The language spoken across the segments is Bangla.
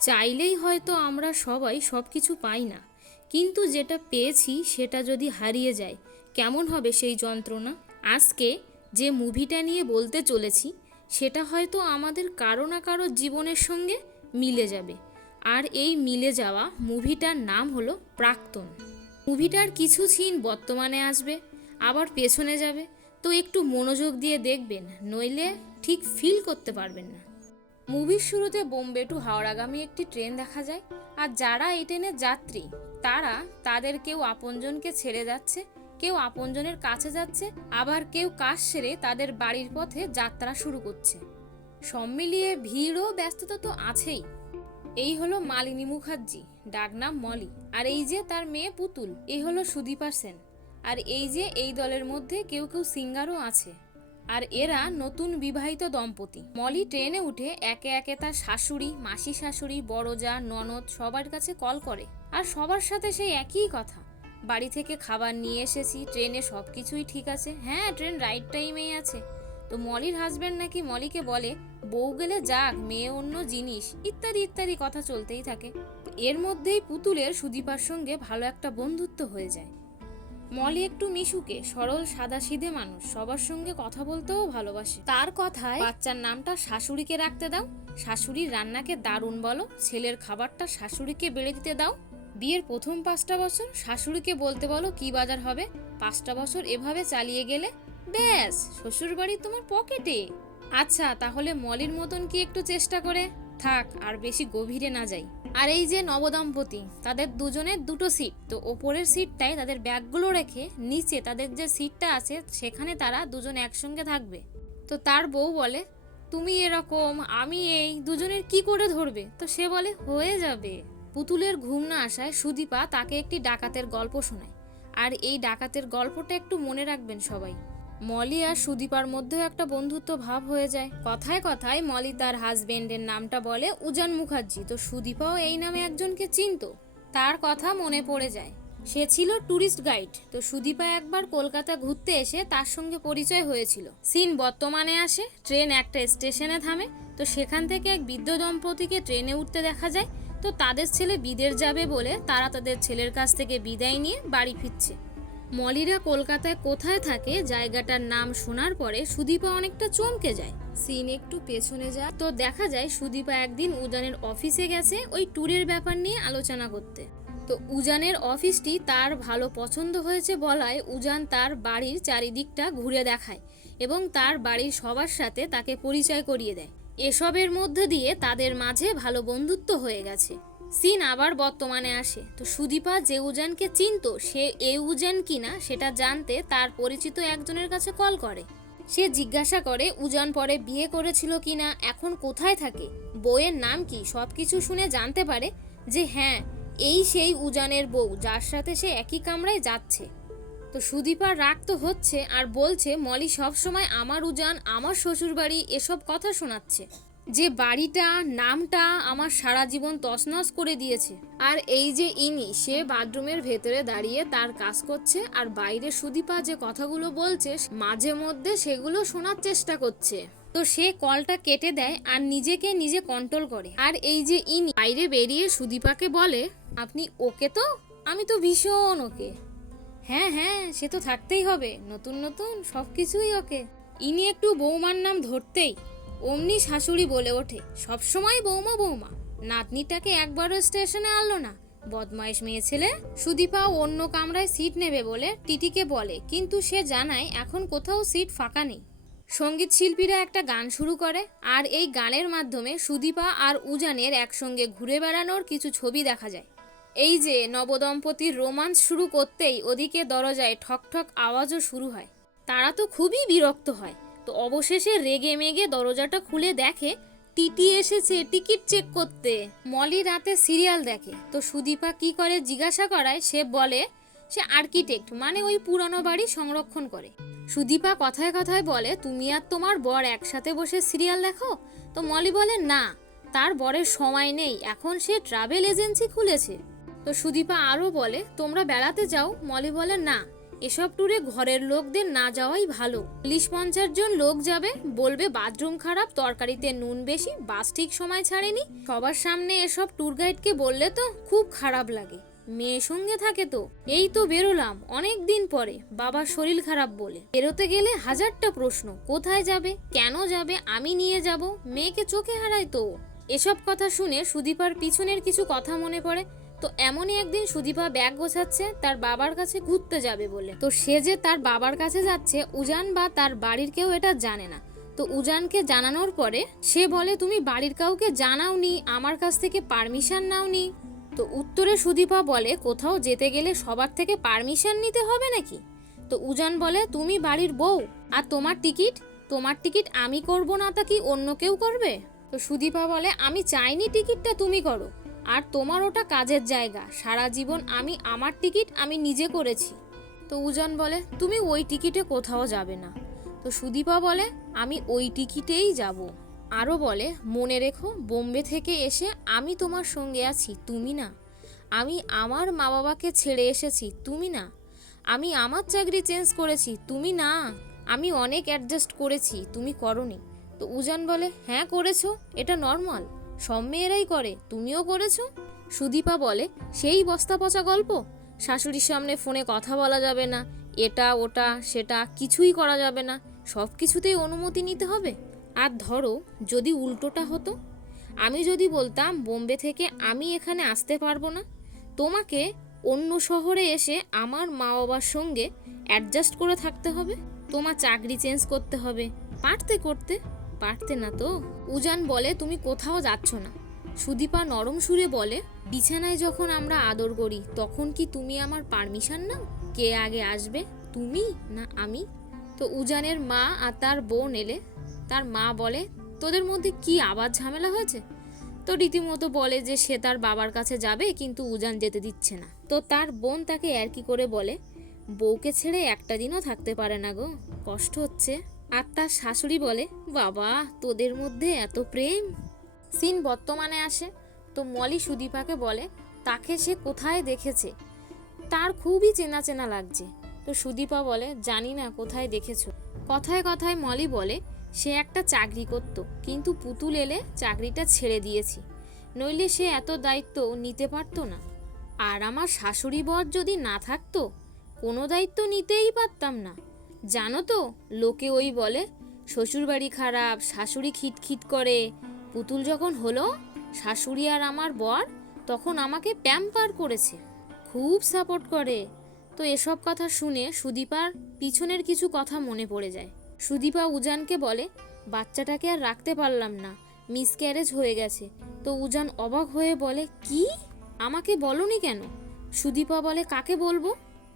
চাইলেই হয়তো আমরা সবাই সব কিছু পাই না। কিন্তু যেটা পেয়েছি সেটা যদি হারিয়ে যায়, কেমন হবে সেই যন্ত্রণা? আজকে যে মুভিটা নিয়ে বলতে চলেছি, সেটা হয়তো আমাদের কারও না কারও জীবনের সঙ্গে মিলে যাবে। আর এই মিলে যাওয়া মুভিটার নাম হলো প্রাক্তন। মুভিটার কিছু সিন বর্তমানে আসবে, আবার পেছনে যাবে। তো একটু মনোযোগ দিয়ে দেখবেন, নইলে ঠিক ফিল করতে পারবেন না। মুভির শুরুতে বোম্বে টু হাওড়াগামী একটি ট্রেন দেখা যায়, আর যারা এই ট্রেনের যাত্রী, তারা তাদের কেউ আপনজনকে ছেড়ে যাচ্ছে, কেউ আপনজনের কাছে যাচ্ছে, আবার কেউ কাজ সেরে তাদের বাড়ির পথে যাত্রা শুরু করছে। সব মিলিয়ে ভিড় ও ব্যস্ততা তো আছেই। এই হলো মালিনী মুখার্জি ডাকনাম মলি। আর এই যে তার মেয়ে পুতুল এই হলো সুদীপা সেন। আর এই যে এই দলের মধ্যে কেউ কেউ সিঙ্গারও আছে। আর এরা নতুন বিবাহিত দম্পতি। মলি ট্রেনে উঠে একে একে তার শাশুড়ি, মাসি শাশুড়ি বড় যা ননদ সবার কাছে কল করে। আর সবার সাথে সেই একই কথা। বাড়ি থেকে খাবার নিয়ে এসেছি, ট্রেনে সব কিছুই ঠিক আছে। হ্যাঁ ট্রেন রাইট টাইমেই আছে। তো মলির হাজব্যান্ড নাকি মলিকে বলে, বউ গেলে যাক, মেয়ে অন্য জিনিস। ইত্যাদি ইত্যাদি কথা চলতেই থাকে। এর মধ্যেই পুতুলের সুদীপার সঙ্গে ভালো একটা বন্ধুত্ব হয়ে যায়। মলি একটু মিশুকে, সরল, সাদাসিধে মানুষ। সবার সঙ্গে কথা বলতেও ভালোবাসে। তার কথায়, বাচ্চার নামটা শাশুড়িকে রাখতে দাও। শাশুড়ির রান্নাকে দারুণ বলো। ছেলের খাবারটা শাশুড়িকে বেড়ে দিতে দাও। বিয়ের প্রথম পাঁচটা বছর শাশুড়িকে বলতে বলো কি বাজার হবে। পাঁচটা বছর এভাবে চালিয়ে গেলে, ব্যাস শ্বশুর বাড়ি তোমার পকেটে। আচ্ছা তাহলে মলির মতন কি একটু চেষ্টা করে? থাক, আর বেশি গভীরে না যাই। আর এই যে নবদম্পতি, তাদের দুজনের দুটো সিট, তো ওপরের সিটটায় তাদের ব্যাগগুলো রেখে নিচে তাদের যে সিটটা আছে, সেখানে তারা দুজন একসঙ্গে থাকবে। তো তার বউ বলে, তুমি এরকম, আমি এই, দুজনের কি করে ধরবে? তো সে বলে, হয়ে যাবে। পুতুলের ঘুম না আসায় সুদীপা তাকে একটি ডাকাতের গল্প শোনায়। আর এই ডাকাতের গল্পটা একটু মনে রাখবেন সবাই। মলি আর সুদীপার মধ্যেও একটা বন্ধুত্ব ভাব হয়ে যায়। কথায় কথায় মলি তার হাজবেন্ডের নামটা বলে উজান মুখার্জি। তো সুদীপাও এই নামে একজনকে চিনত। তার কথা মনে পড়ে যায়। সে ছিল ট্যুরিস্ট গাইড তো সুদীপা একবার কলকাতা ঘুরতে এসে তার সঙ্গে পরিচয় হয়েছিল। সিন বর্তমানে আসে, ট্রেন একটা স্টেশনে থামে। তো সেখান থেকে এক বৃদ্ধ দম্পতিকে ট্রেনে উঠতে দেখা যায়। তো তাদের ছেলে বিদের যাবে বলে তারা তাদের ছেলের কাছ থেকে বিদায় নিয়ে বাড়ি ফিরছে। মলিরা কলকাতায় কোথায় থাকে, জায়গাটার নাম শোনার পরে সুদীপা অনেকটা চমকে যায়। সিন একটু পেছনে যায়। তো দেখা যায় সুদীপা একদিন উজানের অফিসে গেছে ওই ট্যুরের ব্যাপার নিয়ে আলোচনা করতে। তো উজানের অফিসটি তার ভালো পছন্দ হয়েছে বলায় উজান তার বাড়ির চারিদিকটা ঘুরে দেখায় এবং তার বাড়ির সবার সাথে তাকে পরিচয় করিয়ে দেয়। এসবের মধ্যে দিয়ে তাদের মাঝে ভালো বন্ধুত্ব হয়ে গেছে। সিন আবার বর্তমানে আসে। তো সুদীপা যে উজানকে চিনত, সে এ উজান কিনা সেটা জানতে তার পরিচিত একজনের কাছে কল করে। সে জিজ্ঞাসা করে, উজান পরে বিয়ে করেছিল কিনা, এখন কোথায় থাকে? বউয়ের নাম কি? সব কিছু শুনে জানতে পারে যে হ্যাঁ এই সেই উজানের বউ, যার সাথে সে একই কামরায় যাচ্ছে। তো সুদীপার রাগ তো হচ্ছে আর বলছে, মলি সব সময় আমার উজান, আমার শ্বশুরবাড়ি এসব কথা শোনাচ্ছে। যে বাড়িটা, নামটা আমার সারা জীবন তছনছ করে দিয়েছে। আর এই যে ইনি, সে বাথরুমের ভেতরে দাঁড়িয়ে তার কাজ করছে আর বাইরে সুদীপা যে কথাগুলো বলছে, মাঝে মধ্যে সেগুলো শোনার চেষ্টা করছে। তো সে কলটা কেটে দেয় আর নিজেকে নিজে কন্ট্রোল করে। আর এই যে ইনি, বাইরে বেরিয়ে সুদীপাকে বলে, আপনি ওকে তো? আমি তো ভীষণ ওকে। হ্যাঁ হ্যাঁ সে তো থাকতেই হবে। নতুন নতুন সব কিছুই ওকে। ইনি একটু বৌমার নাম ধরতেই অমনি শাশুড়ি বলে ওঠে সবসময় বৌমা বৌমা। নাতনিটাকে একবারও স্টেশনে আনলো না। বদমাইশ মেয়ে ছেলে। সুদীপা অন্য কামরায় সিট নেবে বলে টিটিকে বলে, কিন্তু সে জানায় এখন কোথাও সিট ফাঁকা নেই। সংগীত শিল্পীরা একটা গান শুরু করে, আর এই গানের মাধ্যমে সুদীপা আর উজানের একসঙ্গে ঘুরে বেড়ানোর কিছু ছবি দেখা যায়। এই যে নবদম্পতির রোমান্স শুরু করতেই ওদিকে দরজায় ঠক ঠক আওয়াজও শুরু হয়। তারা তো খুবই বিরক্ত হয়। তো অবশেষে রেগে মেগে দরজাটা খুলে দেখে টিটি এসেছে টিকিট চেক করতে। মলি রাতে সিরিয়াল দেখে। তো সুদীপা কি করে জিজ্ঞাসা করায়, সে বলে, সে আর্কিটেক্ট মানে ওই পুরানো বাড়ি সংরক্ষণ করে। সুদীপা কথায় কথায় বলে, তুমি আর তোমার বর একসাথে বসে সিরিয়াল দেখো? তো মলি বলে, না, তার বরের সময় নেই, এখন সে ট্রাভেল এজেন্সি খুলেছে। তো সুদীপা আরও বলে, তোমরা বেড়াতে যাও? মলি বলে, না। এসব ট্যুরে ঘরের লোকদের না যাওয়াই ভালো। চল্লিশ পঞ্চাশ জন লোক যাবে, বলবে বাথরুম খারাপ, তরকারিতে নুন বেশি, বাস ঠিক সময় ছাড়েনি। সবার সামনে এসব ট্যুর গাইডকে বললে তো খুব খারাপ লাগে। মেয়ে সঙ্গে থাকে তো। এই তো বেরোলাম অনেক দিন পরে, বাবার শরীর খারাপ বলে। বেরোতে গেলে হাজারটা প্রশ্ন, কোথায় যাবে, কেন যাবে, আমি নিয়ে যাব, মেয়েকে চোখে হারায় তো। এসব কথা শুনে সুদীপার পিছনের কিছু কথা মনে পড়ে। তো এমনই একদিন সুদীপা ব্যাগ গোছাচ্ছে, তার বাবার কাছে ঘুরতে যাবে বলে। তো সে যে তার বাবার কাছে যাচ্ছে, উজান বা তার বাড়ির কেউ এটা জানে না। তো উজানকে জানানোর পরে সে বলে, তুমি বাড়ির কাউকে জানাওনি, আমার কাছ থেকে পারমিশন নাওনি? তো উত্তরে সুদীপা বলে, কোথাও যেতে গেলে সবার থেকে পারমিশন নিতে হবে নাকি? তো উজান বলে, তুমি বাড়ির বউ, আর তোমার টিকিট? তোমার টিকিট আমি করব না তা কি অন্য কেউ করবে? তো সুদীপা বলে, আমি চাইনি টিকিটটা তুমি করো। আর তোমার ওটা কাজের জায়গা। সারা জীবন আমি আমার টিকিট আমি নিজে করেছি। তো উজন বলে, তুমি ওই টিকিটে কোথাও যাবে না। তো সুদীপা বলে, আমি ওই টিকিটেই যাব। আরও বলে, মনে রেখো, বোম্বে থেকে এসে আমি তোমার সঙ্গে আছি, তুমি না। আমি আমার মা বাবাকে ছেড়ে এসেছি, তুমি না। আমি আমার চাকরি চেঞ্জ করেছি, তুমি না। আমি অনেক অ্যাডজাস্ট করেছি, তুমি করনি। তো উজান বলে হ্যাঁ করেছ, এটা নর্মাল। সব মেয়েরাই করে, তুমিও করেছ? সুদীপা বলে, সেই বস্তা পচা গল্প? শাশুড়ির সামনে ফোনে কথা বলা যাবে না, এটা, ওটা, সেটা কিছুই করা যাবে না, সব কিছুতেই অনুমতি নিতে হবে? আর ধরো, যদি উল্টোটা হতো? আমি যদি বলতাম, বোম্বে থেকে আমি এখানে আসতে পারব না, তোমাকে অন্য শহরে এসে আমার মা বাবার সঙ্গে অ্যাডজাস্ট করে থাকতে হবে? তোমার চাকরি চেঞ্জ করতে হবে, পারতে করতে? পারতে না তো? উজান বলে, তুমি কোথাও যাচ্ছ না। সুদীপা নরম সুরে বলে, বিছানায় যখন আমরা আদর করি, তখন কি তুমি আমার পারমিশন নাও? কে আগে আসবে, তুমি না আমি? তো উজানের মা আর তার বোন এলে। তার মা বলে, তোদের মধ্যে কি আবার ঝামেলা হয়েছে? তো রীতিমতো বলে যে, সে তার বাবার কাছে যাবে, কিন্তু উজান যেতে দিচ্ছে না। তো তার বোন তাকে আর কি করে বলে, বউকে ছেড়ে একটা দিনও থাকতে পারে না গো, কষ্ট হচ্ছে। আর তার শাশুড়ি বলে, বাবা, তোদের মধ্যে এত প্রেম? সিন বর্তমানে আসে, তো মলি সুদীপাকে বলে, তাকে সে কোথায় দেখেছে? তার খুবই চেনা চেনা লাগছে, তো সুদীপা বলে, জানি না, কোথায় দেখেছ? কথায় কথায় মলি বলে, সে একটা চাকরি করত, কিন্তু পুতুল এলে চাকরিটা ছেড়ে দিয়েছি। নইলে সে এত দায়িত্ব নিতে পারতো না। আর আমার শাশুড়ি বর যদি না থাকতো, কোনো দায়িত্ব নিতেই পারতাম না। জানো তো, লোকে ওই বলে, শ্বশুরবাড়ি খারাপ, শাশুড়ি খিটখিট করে। পুতুল যখন হলো, শাশুড়ি আর আমার বর তখন আমাকে প্যাম্পার করেছে, খুব সাপোর্ট করে। তো এসব কথা শুনে সুদীপার পিছনের কিছু কথা মনে পড়ে যায়। সুদীপা উজানকে বলে, বাচ্চাটাকে আর রাখতে পারলাম না মিসক্যারেজ হয়ে গেছে। তো উজান অবাক হয়ে বলে, কি? আমাকে বলনি কেন? সুদীপা বলে, কাকে বলব?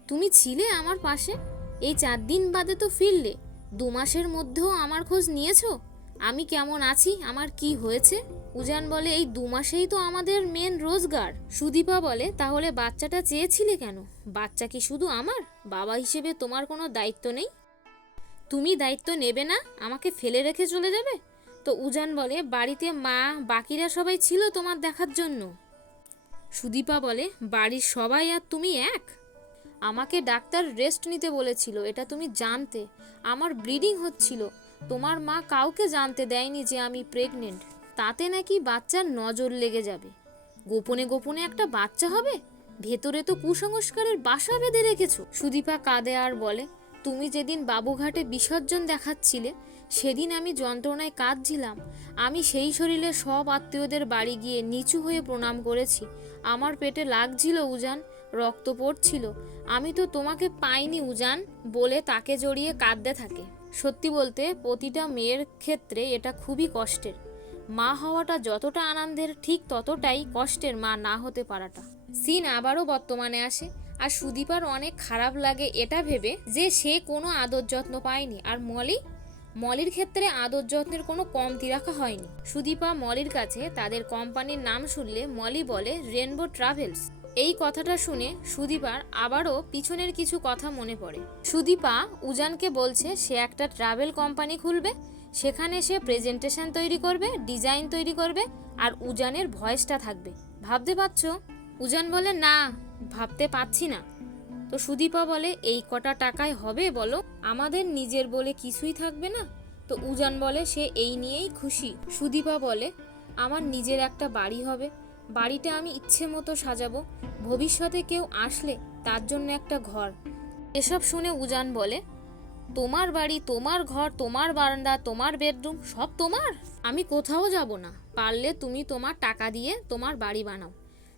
তুমি ছিলে আমার পাশে। এই চার দিন বাদে তো ফিরলে। দু মাসের মধ্যেও আমার খোঁজ নিয়েছো? আমি কেমন আছি? আমার কি হয়েছে? উজান বলে, এই দু মাসেই তো আমাদের মেন রোজগার। সুদীপা বলে, তাহলে বাচ্চাটা চেয়েছিলে কেন? বাচ্চা কি শুধু আমার? বাবা হিসেবে তোমার কোনো দায়িত্ব নেই? তুমি দায়িত্ব নেবে না? আমাকে ফেলে রেখে চলে যাবে? তো উজান বলে, বাড়িতে মা, বাকিরা সবাই ছিল তোমার দেখার জন্য। সুদীপা বলে, বাড়ির সবাই আর তুমি এক? আমাকে ডাক্তার রেস্ট নিতে বলেছিল, এটা তুমি জানতে। আমার ব্লিডিং হচ্ছিল। তোমার মা কাউকে জানতে দেয়নি যে আমি প্রেগনেন্ট। তাতে নাকি বাচ্চার নজর লেগে যাবে। গোপনে গোপনে একটা বাচ্চা হবে? ভেতরে তো কুসংস্কারের বাসা বেঁধে রেখেছো। সুদীপা কাঁদে আর বলে, তুমি যেদিন বাবুঘাটে বিসর্জন দেখাচ্ছিলে, সেদিন আমি যন্ত্রণায় কাঁদছিলাম। আমি সেই শরীরে সব আত্মীয়দের বাড়ি গিয়ে নিচু হয়ে প্রণাম করেছি। আমার পেটে লাগছিল উজান, রক্ত পড়ছিল। আমি তো তোমাকে পাইনি উজান বলে তাকে জড়িয়ে কাঁদতে থাকে। সত্যি বলতে প্রতিটা মেয়ের ক্ষেত্রে এটা খুবই কষ্টের। মা হওয়াটা যতটা আনন্দের ঠিক ততটাই কষ্টের মা না হতে পারাটা। সিন আবারও বর্তমানে আসে আর সুদীপার অনেক খারাপ লাগে এটা ভেবে যে সে কোনো আদর যত্ন পায়নি। আর মলি? মলির ক্ষেত্রে আদর যত্নের কোনো কমতি রাখা হয়নি। সুদীপা মলির কাছে তাদের কোম্পানির নাম শুনলে মলি বলে রেনবো ট্রাভেলস। এই কথাটা শুনে সুদীপার আবারও পিছনের কিছু কথা মনে পড়ে। সুদীপা উজানকে বলছে, সে একটা ট্রাভেল কোম্পানি খুলবে, সেখানে সে প্রেজেন্টেশন তৈরি করবে, ডিজাইন তৈরি করবে, আর উজানের ভয়েসটা থাকবে। ভাবতে পারছ? উজান বলে, না, ভাবতে পারছি না। তো সুদীপা বলে, এই কটা টাকায় হবে বলো, আমাদের নিজের বলে কিছুই থাকবে না? তো উজান বলে, সে এই নিয়েই খুশি। সুদীপা বলে, আমার নিজের একটা বাড়ি হবে। বাড়িটা আমি ইচ্ছে মতো সাজাবো, ভবিষ্যতে কেউ আসলে তার জন্য একটা ঘর। এসব শুনে উজান বলে, তোমার বাড়ি, তোমার ঘর, তোমার বারান্দা, তোমার বেডরুম, সব তোমার? আমি কোথাও যাব না। পারলে তুমি তোমার টাকা দিয়ে তোমার বাড়ি বানাও।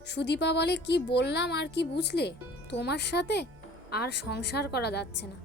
সুদীপা বলে, কি বললাম আর কি বুঝলে? তোমার সাথে আর সংসার করা যাচ্ছে না।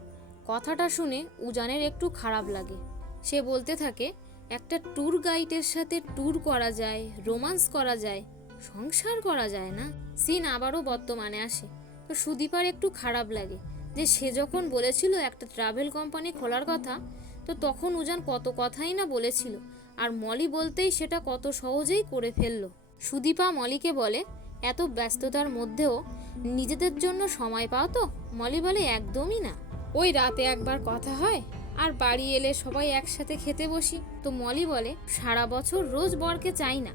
কথাটা শুনে উজানের একটু খারাপ লাগে। সে বলতে থাকে, একটা ট্যুর গাইডের সাথে ট্যুর করা যায়, রোমান্স করা যায় সংসার করা যায় না? সিন আবারও বর্তমানে আসে। তো সুদীপার একটু খারাপ লাগে। যে সে যখন বলেছিল একটা ট্রাভেল কোম্পানি খোলার কথা, তো তখন উজান কত কথাই না বলেছিল। আর মলি বলতেই সেটা কত সহজেই করে ফেলল। সুদীপা মলিকে বলে, এত ব্যস্ততার মধ্যেও নিজেদের জন্য সময় পাও তো? মলি বলে, একদমই না। ওই রাতে একবার কথা হয়, আর বাড়ি এলে সবাই একসাথে খেতে বসি। তো মলি বলে, সারা বছর রোজ বরকে চাই না।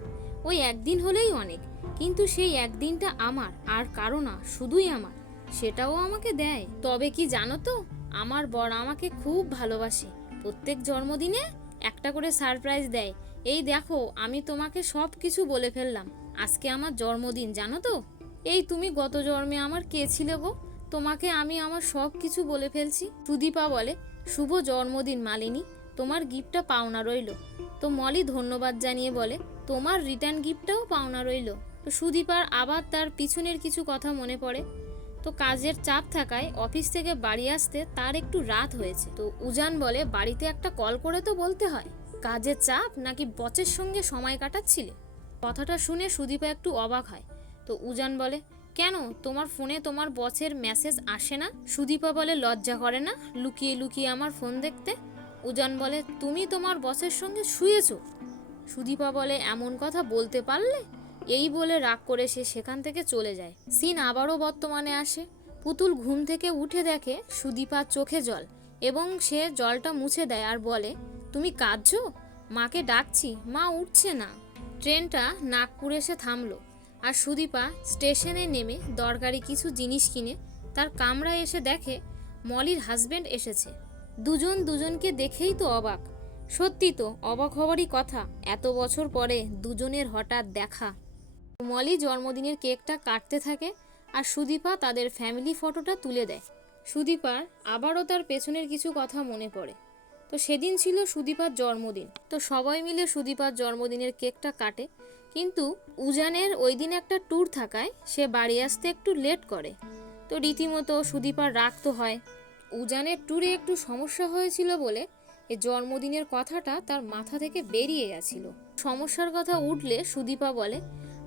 ওই একদিন হলেই অনেক, কিন্তু সেই একদিনটা আমার আর কারও না, শুধুই আমার। সেটাও আমাকে দেয়। তবে কি জানো তো, আমার বর আমাকে খুব ভালোবাসে। প্রত্যেক জন্মদিনে একটা করে সারপ্রাইজ দেয়। এই দেখো, আমি তোমাকে সব কিছু বলে ফেললাম। আজকে আমার জন্মদিন, জানো তো? এই তুমি গত জন্মে আমার কে ছিলে গো? তোমাকে আমি আমার সব কিছু বলে ফেলছি। সুদীপা বলে, শুভ জন্মদিন মালিনী, তোমার গিফটটা পাওনা রইল। তো মলি ধন্যবাদ জানিয়ে বলে তোমার রিটার্ন গিফটটাও পাওনা রইল। তো সুদীপার আবার তার পিছনের কিছু কথা মনে পড়ে। তো কাজের চাপ থাকায় অফিস থেকে বাড়ি আসতে তার একটু রাত হয়েছে। তো উজান বলে, বাড়িতে একটা কল করে তো বলতে হয়। কাজের চাপ নাকি বচের সঙ্গে সময় কাটাচ্ছিলে? কথাটা শুনে সুদীপা একটু অবাক হয়। তো উজান বলে, কেন? তোমার ফোনে তোমার বসের মেসেজ আসে না? সুদীপা বলে, লজ্জা করে না? লুকিয়ে লুকিয়ে আমার ফোন দেখতে? উজান বলে, তুমি তোমার বসের সঙ্গে শুয়েছো? সুদীপা বলে, এমন কথা বলতে পারলে? এই বলে রাগ করে সে সেখান থেকে চলে যায়। সিন আবারও বর্তমানে আসে। পুতুল ঘুম থেকে উঠে দেখে সুদীপার চোখে জল এবং সে জলটা মুছে দেয় আর বলে, তুমি কাঁদছো? মাকে ডাকছি, মা উঠছে না। ট্রেনটা নাগপুর এসে থামলো আর সুদীপা স্টেশনে নেমে দরকারি কিছু জিনিস কিনে তার কামরায় এসে দেখে, মলির হাজবেন্ড এসেছে। দুজন দুজনকে দেখেই তো অবাক। সত্যি তো, অবাক হওয়ারই কথা, এত বছর পরে দুজনের হঠাৎ দেখা। মলি জন্মদিনের কেকটা কাটতে থাকে আর সুদীপা তাদের ফ্যামিলি ফটোটা তুলে দেয়। সুদীপার আবারও তার পেছনের কিছু কথা মনে পড়ে। তো সেদিন ছিল সুদীপার জন্মদিন। তো সবাই মিলে সুদীপার জন্মদিনের কেকটা কাটে, কিন্তু উজানের ওই দিন একটা ট্যুর থাকায় সে বাড়ি আসতে একটু লেট করে। তো রীতিমতো সুদীপার রাগ তো হয়। উজানের ট্যুরে একটু সমস্যা হয়েছিল বলে এই জন্মদিনের কথাটা তার মাথা থেকে বেরিয়ে গেছিল। সমস্যার কথা উঠলে সুদীপা বলে,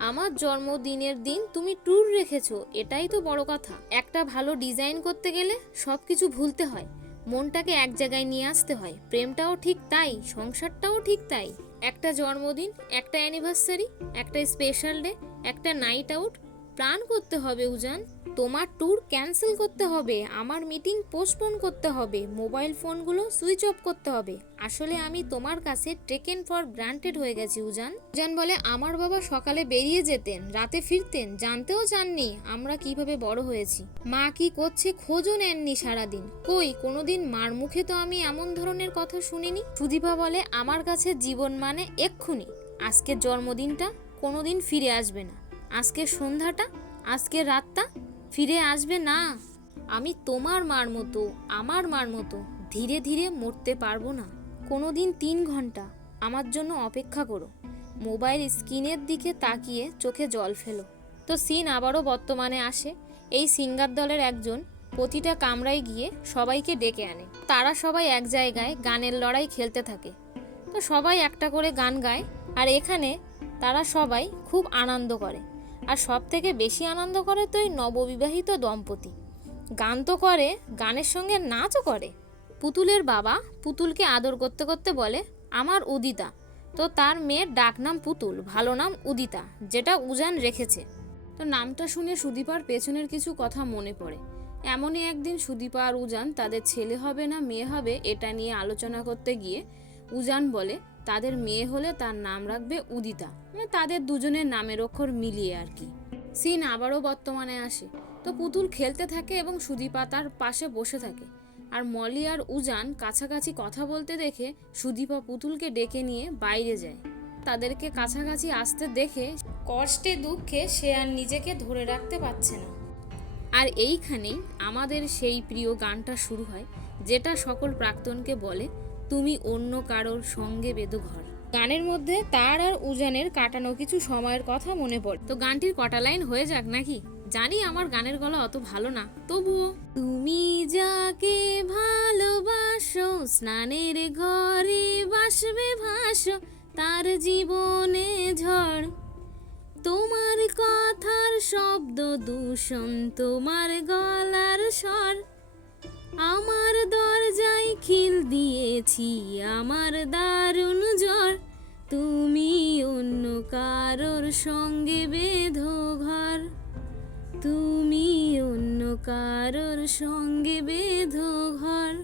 আমার জন্মদিনের দিন তুমি ট্যুর রেখেছো, এটাই তো বড় কথা। একটা ভালো ডিজাইন করতে গেলে সব কিছু ভুলতে হয়, মনটাকে এক জায়গায় নিয়ে আসতে হয়। প্রেমটাও ঠিক তাই, সংসারটাও ঠিক তাই। একটা জন্মদিন, একটা অ্যানিভার্সারি, একটা স্পেশাল ডে, একটা নাইট আউট প্ল্যান করতে হবে, উজান। তোমার ট্যুর ক্যান্সেল করতে হবে, আমার মিটিং পোস্টপোন করতে হবে মোবাইল ফোনগুলো সুইচ অফ করতে হবে। আসলে আমি তোমার কাছে টেকেন ফর গ্রান্টেড হয়ে গেছি, উজান। উজান বলে, আমার বাবা সকালে বেরিয়ে যেতেন, রাতে ফিরতেন, জানতেও চাননি আমরা কীভাবে বড় হয়েছি। মা কি করছে খোঁজও নেননি সারাদিন। কই, কোনোদিন মার মুখে তো আমি এমন ধরনের কথা শুনিনি? সুদীপা বলে, আমার কাছে জীবন মানে এক্ষুনি। আজকের জন্মদিনটা কোনোদিন ফিরে আসবে না। আজকের সন্ধ্যাটা? আজকে রাতটা? ফিরে আসবে না? আমি তোমার মার মতো, আমার মার মতো ধীরে ধীরে মরতে পারব না। কোনো দিন তিন ঘণ্টা, আমার জন্য অপেক্ষা করো। মোবাইল স্ক্রিনের দিকে তাকিয়ে চোখে জল ফেলো। তো সিন আবারও বর্তমানে আসে। এই সিঙ্গার দলের একজন প্রতিটা কামরায় গিয়ে সবাইকে ডেকে আনে। তারা সবাই এক জায়গায় গানের লড়াই খেলতে থাকে। তো সবাই একটা করে গান গায়। আর এখানে তারা সবাই খুব আনন্দ করে। আর সব থেকে বেশি আনন্দ করে তো এই নববিবাহিত দম্পতি। গান তো করে, গানের সঙ্গে নাচও করে। পুতুলের বাবা পুতুলকে আদর করতে করতে বলে, আমার উদিতা, তো তার মেয়ের ডাক নাম পুতুল, ভালো নাম উদিতা, যেটা উজান রেখেছে। তো নামটা শুনে সুদীপার পেছনের কিছু কথা মনে পড়ে। এমনই একদিন সুদীপা আর উজান তাদের ছেলে হবে না, মেয়ে হবে, এটা নিয়ে আলোচনা করতে গিয়ে উজান বলে তাদের মেয়ে হলে তার নাম রাখবে উদিতা। মানে তাদের দুজনের নামের অক্ষর মিলিয়ে আর কি। সিন আবারও বর্তমানে আসে। তো পুতুল খেলতে থাকে এবং সুদীপা তার পাশে বসে থাকে। আর মলি আর উজান কাছাকাছি কথা বলতে দেখে সুদীপা পুতুলকে ডেকে নিয়ে বাইরে যায়। তাদেরকে কাছাকাছি আসতে দেখে কষ্টে, দুঃখে সে আর নিজেকে ধরে রাখতে পারছে না। আর এইখানেই আমাদের সেই প্রিয় গানটা শুরু হয়, যেটা সকল প্রাক্তনকে বলে তুমি অন্য কারোর সঙ্গে বেদো ঘর। গানের মধ্যে তার আর উজানের কাটানো কিছু সময়ের কথা মনে পড়ে। তো গানটির কটা লাইন হয়ে যাক নাকি? জানি আমার গানের গলা অত ভালো না, তবুও। তুমি যাকে ভালোবাসো, স্নানের ঘরে বাসবে ভাসো, তার জীবনে ঝড়। তোমার কথার শব্দ দূষণ, তোমার গলার স্বর। আমার দরজায় খিল দিয়েছি, আমার দারুণ জ্বর। তুমি অন্য কারোর সঙ্গে বেঁধো ঘর। তুমি অন্য কারোর সঙ্গে বেঁধো ঘর।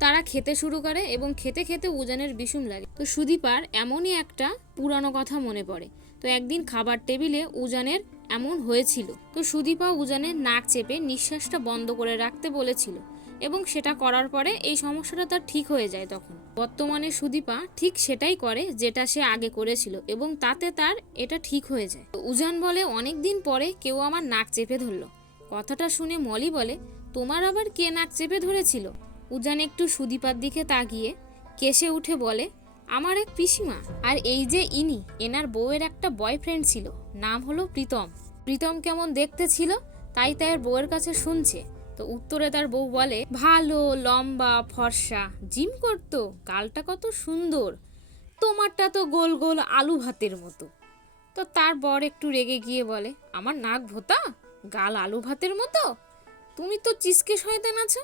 তারা খেতে শুরু করে এবং খেতে খেতে উজানের বিষুম লাগে। তো সুদীপার এমনই একটা পুরানো কথা মনে পড়ে। তো একদিন খাবার টেবিলে উজানের এমন হয়েছিল। তো সুদীপা উজানের নাক চেপে নিঃশ্বাসটা বন্ধ করে রাখতে বলেছিল। এবং সেটা করার পরে এই সমস্যাটা তার ঠিক হয়ে যায় তখন। বর্তমানে সুদীপা ঠিক সেটাই করে যেটা সে আগে করেছিল এবং তাতে তার এটা ঠিক হয়ে যায়। উজান বলে, অনেক দিন পরে কেউ আমার নাক চেপে ধরলো। কথাটা শুনে মলি বলে, তোমার আবার কে নাক চেপে ধরেছিল? উজান একটু সুদীপার দিকে তাকিয়ে কেসে উঠে বলে, আমার এক পিসিমা আর এই যে ইনি, এনার বউয়ের একটা বয়ফ্রেন্ড ছিল, নাম হলো প্রীতম। প্রীতম কেমন দেখতে ছিল, তাই তার বউয়ের কাছে শুনছে। তো উত্তরে তার বউ বলে, ভালো, লম্বা, ফর্সা। জিম করতো? গালটা কত সুন্দর। তোমারটা তো গোল গোল আলু ভাতের মতো। তো তার বর একটু রেগে গিয়ে বলে, আমার নাক ভোতা? গাল আলু ভাতের মতো? তুমি তো চিসকে শয়তান আছো?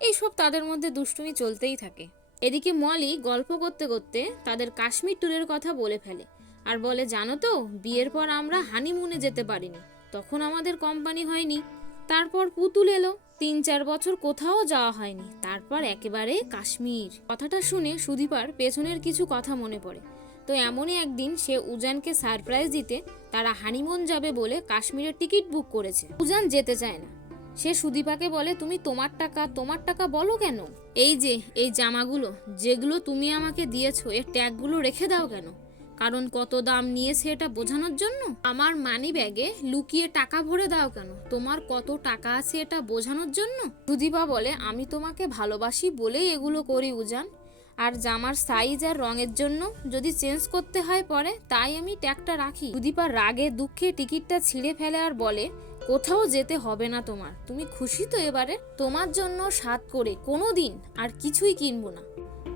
এইসব তাদের মধ্যে দুষ্টুমি চলতেই থাকে। এদিকে মলি গল্প করতে করতে তাদের কাশ্মীর ট্যুরের কথা বলে ফেলে আর বলে, জানো তো, বিয়ের পর আমরা হানিমুনে যেতে পারিনি। তখন আমাদের কোম্পানি হয়নি। তারপর পুতুল এলো। তিন চার বছর কোথাও যাওয়া হয়নি। তারপর একেবারে কাশ্মীর। কথাটা শুনে সুদীপার পেছনের কিছু কথা মনে পড়ে। তো এমনই একদিন সে উজানকে সারপ্রাইজ দিতে তারা হানিমুন যাবে বলে কাশ্মীরের টিকিট বুক করেছে। উজান যেতে চায় না। সে সুদীপাকে বলে, তুমি তোমার টাকা তোমার টাকা বলো কেন? এই যে, এই জামাগুলো, যেগুলো তুমি আমাকে দিয়েছ, এর ট্যাগগুলো রেখে দাও কেন? কারণ কত দাম নিয়েছে এটা বোঝানোর জন্য? আমার মানি ব্যাগে লুকিয়ে টাকা ভরে দাও কেন? তোমার কত টাকা আছে এটা বোঝানোর জন্য? সুদীপা বলে, আমি তোমাকে ভালোবাসি বলেই এগুলো করি, উজান। আর জামার সাইজ আর রঙের জন্য যদি চেঞ্জ করতে হয় পরে, তাই আমি ট্যাগটা রাখি। সুদীপা রাগে দুঃখে টিকিটটা ছিঁড়ে ফেলে আর বলে, কোথাও যেতে হবে না তোমার। তুমি খুশি তো এবারে? তোমার জন্য সাত করে। কোনো দিন আর কিছুই কিনবো না।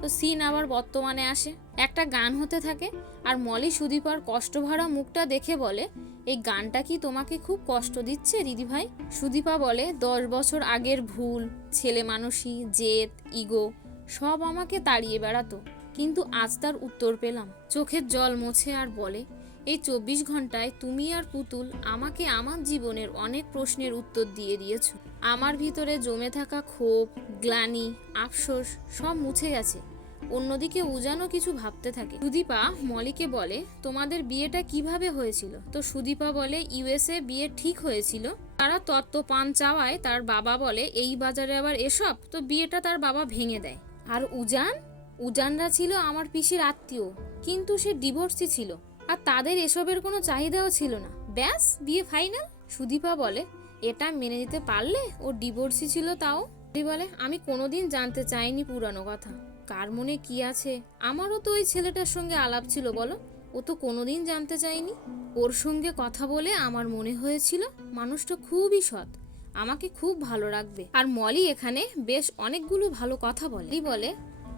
তো সিন আবার বর্তমানে আসে। একটা গান হতে থাকে আর মলি সুদীপার কষ্টভরা মুখটা দেখে বলে, এই গানটা কি তোমাকে খুব কষ্ট দিচ্ছে দিদিভাই সুদীপা বলে, দশ বছর আগের ভুল, ছেলে মানুষই, জেদ, ইগো, সব আমাকে তাড়িয়ে বেড়াতো। কিন্তু আজ তার উত্তর পেলাম। চোখের জল মোছে আর বলে, এই চব্বিশ ঘন্টায় তুমি আর পুতুল আমাকে আমার জীবনের অনেক প্রশ্নের উত্তর দিয়ে দিয়েছ। আমার ভিতরে জমে থাকা ক্ষোভ, গ্লানি, আফসোস সব মুছে গেছে। অন্যদিকে উজানও কিছু ভাবতে থাকে। সুদীপা মলিকে বলে, তোমাদের বিয়েটা কীভাবে হয়েছিল? তো সুদীপা বলে, ইউএসএ বিয়ে ঠিক হয়েছিল। তারা তত্ত্ব পান চাওয়ায় তার বাবা বলে, এই বাজারে আবার এসব? তো বিয়েটা তার বাবা ভেঙে দেয়। আর উজান? উজানরা ছিল আমার পিসির আত্মীয়, কিন্তু সে ডিভোর্সই ছিল। আর তাদের এসবের কোনো চাহিদাও ছিল না। ব্যাস, বিয়ে ফাইনাল। সুদীপা বলে, এটা মেনে নিতে পারলে? ও ডিভোর্সই ছিল তাও? বলে, আমি কোনোদিন জানতে চাইনি পুরানো কথা। কার মনে কি আছে? আমারও তো ওই ছেলেটার সঙ্গে আলাপ ছিল, বলো। ও তো কোনোদিন জানতে চাইনি ওর সঙ্গে কথা বলে আমার মনে হয়েছিল মানুষটা খুবই সৎ, আমাকে খুব ভালো রাখবে। আর মলি এখানে বেশ অনেকগুলো ভালো কথা বলে। বলে,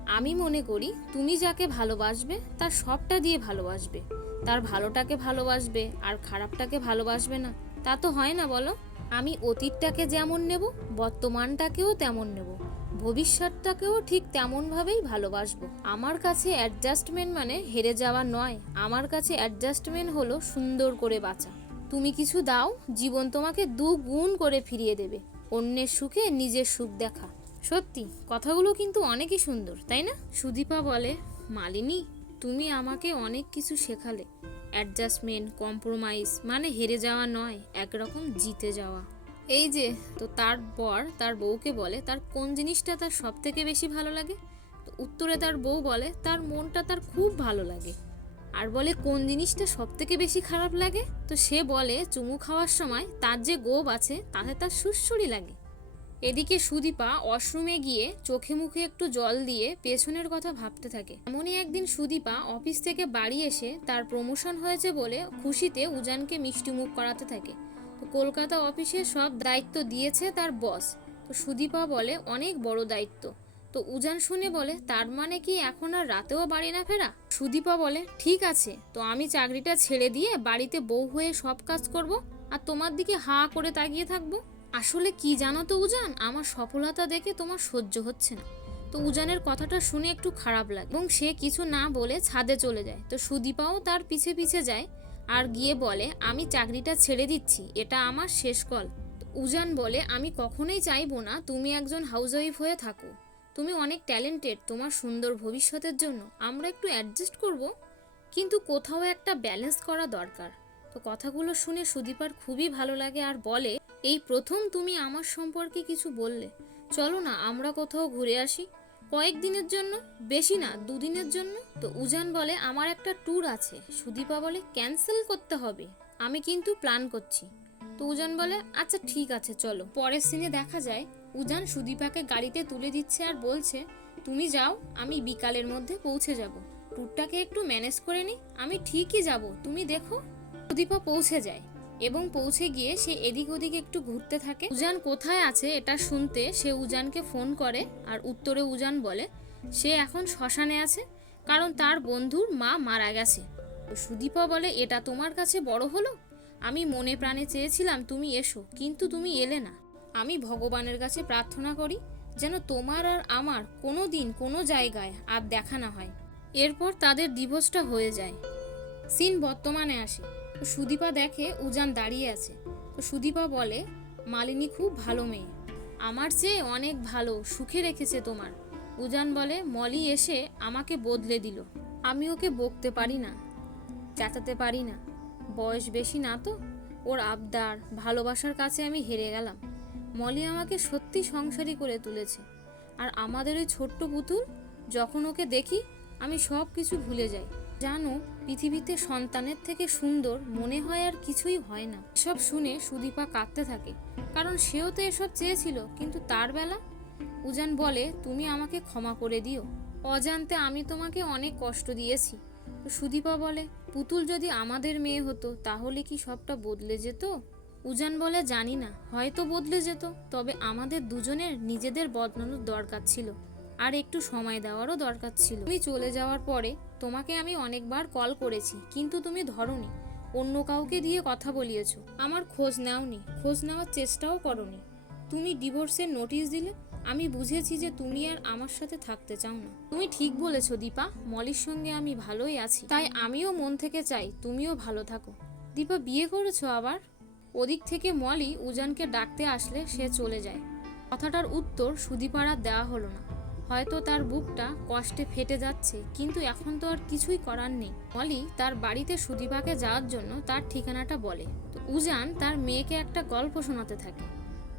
আমি মনে করি তুমি যাকে ভালোবাসবে, তার সবটা দিয়ে ভালোবাসবে। তার ভালোটাকে ভালোবাসবে, আর খারাপটাকে ভালোবাসবে না। তা তো হয় না, বলো। আমি অতীতটাকে যেমন নেব, বর্তমানটাকেও তেমন নেব। ভবিষ্যৎটাকেও ঠিক তেমনভাবেই ভালোবাসবো। আমার কাছে অ্যাডজাস্টমেন্ট মানে হেরে যাওয়া নয়। আমার কাছে অ্যাডজাস্টমেন্ট হলো সুন্দর করে বাঁচা। তুমি কিছু দাও, জীবন তোমাকে দু গুণ করে ফিরিয়ে দেবে। অন্যের সুখে নিজের সুখ দেখা। সত্যি, কথাগুলো কিন্তু অনেকই সুন্দর, তাই না? সুদীপা বলে, মালিনী, তুমি আমাকে অনেক কিছু শেখালে। অ্যাডজাস্টমেন্ট কম্প্রোমাইজ মানে হেরে যাওয়া নয়, একরকম জিতে যাওয়া। এই যে, তো তার বর তার বউকে বলে, তার কোন জিনিসটা তার সব থেকে বেশি ভালো লাগে? তো উত্তরে তার বউ বলে, তার মনটা তার খুব ভালো লাগে। আর বলে, কোন জিনিসটা সব থেকে বেশি খারাপ লাগে? তো সে বলে, চুমু খাওয়ার সময় তার যে গোব আছে, তাতে তার সুরসুরি লাগে। এদিকে সুদীপা ওয়াশরুমে গিয়ে চোখে মুখে একটু জল দিয়ে পেছনের কথা ভাবতে থাকে। এমনই একদিন সুদীপা অফিস থেকে বাড়ি এসে তার প্রমোশন হয়েছে বলে খুশিতে উজানকে মিষ্টি মুখ করাতে থাকে। কলকাতা অফিসে সব দায়িত্ব দিয়েছে তার বস। তো সুদীপা বলে, অনেক বড় দায়িত্ব। তো উজান শুনে বলে, তার মানে কি এখন আর রাতেও বাড়ি না ফেরা? সুদীপা বলে, ঠিক আছে, তো আমি চাকরিটা ছেড়ে দিয়ে বাড়িতে বউ হয়ে সব কাজ করব আর তোমার দিকে হা করে তাকিয়ে থাকব। আসলে কি জানো তো উজান, আমার সফলতা দেখে তোমার সহ্য হচ্ছে না। তো উজানের কথাটা শুনে একটু খারাপ লাগে এবং সে কিছু না বলে ছাদে চলে যায়। তো সুদীপাও তার পিছে পিছে যায়। আর গিয়ে বলে, আমি চাকরিটা ছেড়ে দিচ্ছি, এটা আমার শেষ কল। উজান বলে, আমি কখনোই চাইব না, তুমি একজন হাউসওয়াইফ হয়ে থাকো। তুমি অনেক ট্যালেন্টেড তোমার সুন্দর ভবিষ্যতের জন্য। আমরা একটু অ্যাডজাস্ট করব, কিন্তু কোথাও একটা ব্যালেন্স করা দরকার। তো কথাগুলো শুনে সুদীপার খুবই ভালো লাগে আর বলে, এই প্রথম তুমি আমার সম্পর্কে কিছু বললে। চলো না, আমরা কোথাও ঘুরে আসি। কয়েকদিনের জন্য? বেশি না, দুদিনের জন্য? তো উজান বলে, আমার একটা ট্যুর আছে। সুদীপা বলে ক্যান্সেল করতে হবে। আমি কিন্তু প্ল্যান করছি। তো উজান বলে আচ্ছা ঠিক আছে, চলো। পরের সিনে দেখা যায়, উজান সুদীপাকে গাড়িতে তুলে দিচ্ছে আর বলছে, তুমি যাও, আমি বিকালের মধ্যে পৌঁছে যাব। ট্যুরটাকে একটু ম্যানেজ করে নি, আমি ঠিকই যাব। তুমি দেখো। সুদীপা পৌঁছে যায়। এবং পৌঁছে গিয়ে সে এদিক ওদিক একটু ঘুরতে থাকে। উজান কোথায় আছে এটা শুনতে সে উজানকে ফোন করে আর উত্তরে উজান বলে, সে এখন শ্মশানে আছে, কারণ তার বন্ধুর মা মারা গেছে। সুদীপা বলে, এটা তোমার কাছে বড় হলো? আমি মনে প্রাণে চেয়েছিলাম তুমি এসো, কিন্তু তুমি এলে না। আমি ভগবানের কাছে প্রার্থনা করি যেন তোমার আর আমার কোনো দিন কোনো জায়গায় আর দেখা না হয়। এরপর তাদের ডিভোর্সটা হয়ে যায়। সিন বর্তমানে আসে। তো সুদীপা দেখে উজান দাঁড়িয়ে আছে। তো সুদীপা বলে, মালিনী খুব ভালো মেয়ে। আমার চেয়ে অনেক ভালো, সুখে রেখেছে তোমার। উজান বলে, মলি এসে আমাকে বদলে দিল। আমি ওকে বকতে পারি না, চেঁচাতে পারি না। বয়স বেশি না তো। ওর আবদার, ভালোবাসার কাছে আমি হেরে গেলাম। মলি আমাকে সত্যি সংসারী করে তুলেছে। আর আমাদের ওই ছোট্ট পুতুল, যখন ওকে দেখি, আমি সব কিছু ভুলে যাই। জানো, পৃথিবীতে সন্তানের থেকে সুন্দর মনে হয় আর কিছুই হয় না। সব শুনে সুদীপা কাঁদতে থাকে, কারণ সেও তো এসব চেয়েছিল, কিন্তু তার বেলা? উজান বলে, তুমি আমাকে ক্ষমা করে দিও। অজান্তে আমি তোমাকে অনেক কষ্ট দিয়েছি। সুদীপা বলে, পুতুল যদি আমাদের মেয়ে হতো, তাহলে কি সবটা বদলে যেত? উজান বলে, জানি না, হয়তো বদলে যেত, তবে আমাদের দুজনের নিজেদের বদলানোর দরকার ছিল। আর একটু সময় দেওয়ারও দরকার ছিল। তুমি চলে যাওয়ার পরে তোমাকে আমি অনেকবার কল করেছি, কিন্তু তুমি ধরনি। অন্য কাউকে দিয়ে কথা বলিয়েছো। আমার খোঁজ নাওনি, খোঁজ নেওয়ার চেষ্টাও করনি। তুমি ডিভোর্সের নোটিশ দিলে, আমি বুঝেছি যে তুমি আর আমার সাথে থাকতে চাও না। তুমি ঠিক বলেছ দীপা, মলির সঙ্গে আমি ভালোই আছি। তাই আমিও মন থেকে চাই তুমিও ভালো থাকো। দীপা, বিয়ে করেছ আবার? ওদিক থেকে মলি উজানকে ডাকতে আসলে সে চলে যায়। কথাটার উত্তর সুদীপাড়া দেওয়া হলো না। হয়তো তার বুকটা কষ্টে ফেটে যাচ্ছে, কিন্তু এখন তো আর কিছুই করার নেই। মলি তার বাড়িতে সুদীপাকে যাওয়ার জন্য তার ঠিকানাটা বলে। তো উজান তার মেয়েকে একটা গল্প শোনাতে থাকে।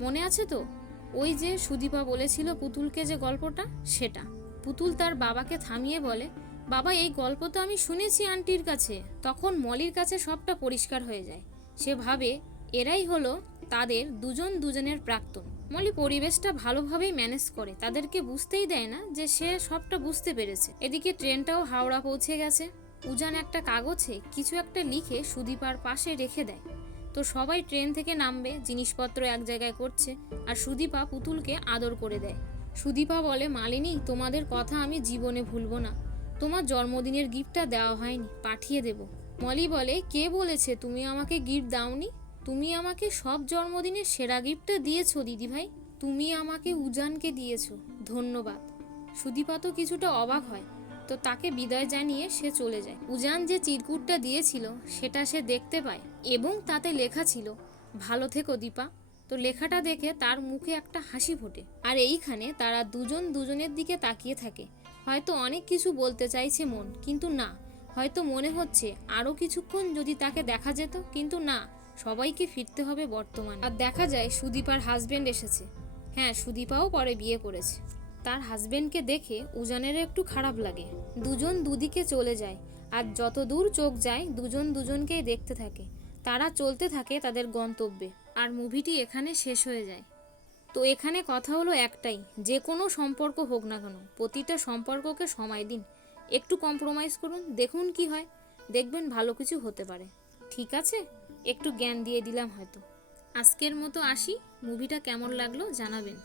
মনে আছে তো? ওই যে সুদীপা বলেছিল পুতুলকে যে গল্পটা, সেটা। পুতুল তার বাবাকে থামিয়ে বলে, বাবা, এই গল্প তো আমি শুনেছি আন্টির কাছে। তখন মলির কাছে সবটা পরিষ্কার হয়ে যায়। সে ভাবে এরাই হলো তাদের দুজন দুজনের প্রাক্তন। মলি পরিবেশটা ভালোভাবেই ম্যানেজ করে। তাদেরকে বুঝতেই দেয় না যে সে সবটা বুঝতে পেরেছে। এদিকে ট্রেনটাও হাওড়া পৌঁছে গেছে। উজান একটা কাগজে কিছু একটা লিখে সুদীপার পাশে রেখে দেয়। তো সবাই ট্রেন থেকে নামবে, জিনিসপত্র এক জায়গায় করছে আর সুদীপা পুতুলকে আদর করে দেয়। সুদীপা বলে, মালিনী, তোমাদের কথা আমি জীবনে ভুলবো না। তোমার জন্মদিনের গিফটটা দেওয়া হয়নি, পাঠিয়ে দেব। মলি বলে, কে বলেছে? তুমি আমাকে গিফট দাওনি? তুমি আমাকে সব জন্মদিনের সেরা গিফটটা দিয়েছ, দিদিভাই। তুমি আমাকে উজানকে দিয়েছ। ধন্যবাদ। সুদীপা তো কিছুটা অবাক হয়। তো তাকে বিদায় জানিয়ে সে চলে যায়। উজান যে চিরকুটটা দিয়েছিল, সেটা সে দেখতে পায় এবং তাতে লেখা ছিল, ভালো থেকো দীপা। তো লেখাটা দেখে তার মুখে একটা হাসি ফোটে। আর এইখানে তারা দুজন দুজনের দিকে তাকিয়ে থাকে। হয়তো অনেক কিছু বলতে চাইছে মন, কিন্তু না। হয়তো মনে হচ্ছে আরও কিছুক্ষণ যদি তাকে দেখা যেত, কিন্তু না। সবাইকে ফিরতে হবে বর্তমান। আর দেখা যায়, সুদীপার হাজবেন্ড এসেছে। হ্যাঁ সুদীপাও পরে বিয়ে করেছে। তার হাজবেন্ডকে দেখে উজানের একটু খারাপ লাগে। দুজন দুদিকে চলে যায়। আর যত দূর চোখ যায়, দুজন দুজনকেই দেখতে থাকে। তারা চলতে থাকে তাদের গন্তব্যে। আর মুভিটি এখানে শেষ হয়ে যায়। তো এখানে কথা হলো একটাই, যে কোনো সম্পর্ক হোক না কেন, প্রতিটা সম্পর্ককে সময় দিন। একটু কম্প্রোমাইজ করুন, দেখুন কি হয়। দেখবেন ভালো কিছু হতে পারে। ঠিক আছে? একটু জ্ঞান দিয়ে দিলাম হয়তো। আজকের মতো আসি। মুভিটা কেমন লাগল জানাবেন।